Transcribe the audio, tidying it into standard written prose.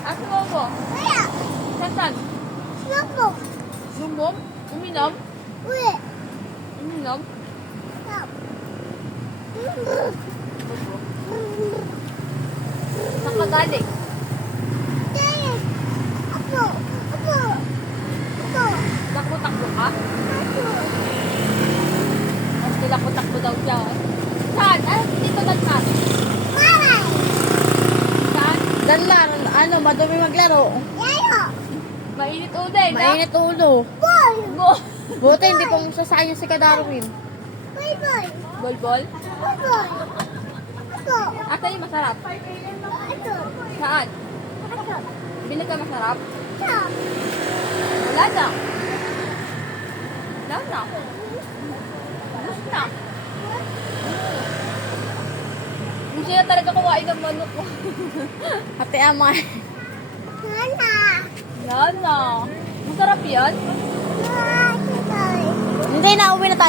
Asa mo mo? Kaya. Saan? Lubog. Lumbong? Uminom? Uwi. Uminom? Stop. Saan ka galing? Dali. Apo. Apo. Apo. Takbo-takbo ka? Apo. Mas takbo-takbo daw siya. Saan? Ay, dito danlan. Malay. Saan? Danlan, ano, madumi maglaro. Yayo. Mainit ulo eh, na? Mainit ulo. Boy. Go! Buti hindi pong sasayang si Kadarwin. Boy, boy. Bol-bol? Boy. Apo. Asa yung masarap? Ato. Saan? Ato. Bili ka masarap? Stop. Wala na. Wala na. Wala na. Hindi na talaga kumain ng manok ko. Ate Ama. Nana. Wala na. Masarap yan? Nana. Hindi na, uwi na tayo.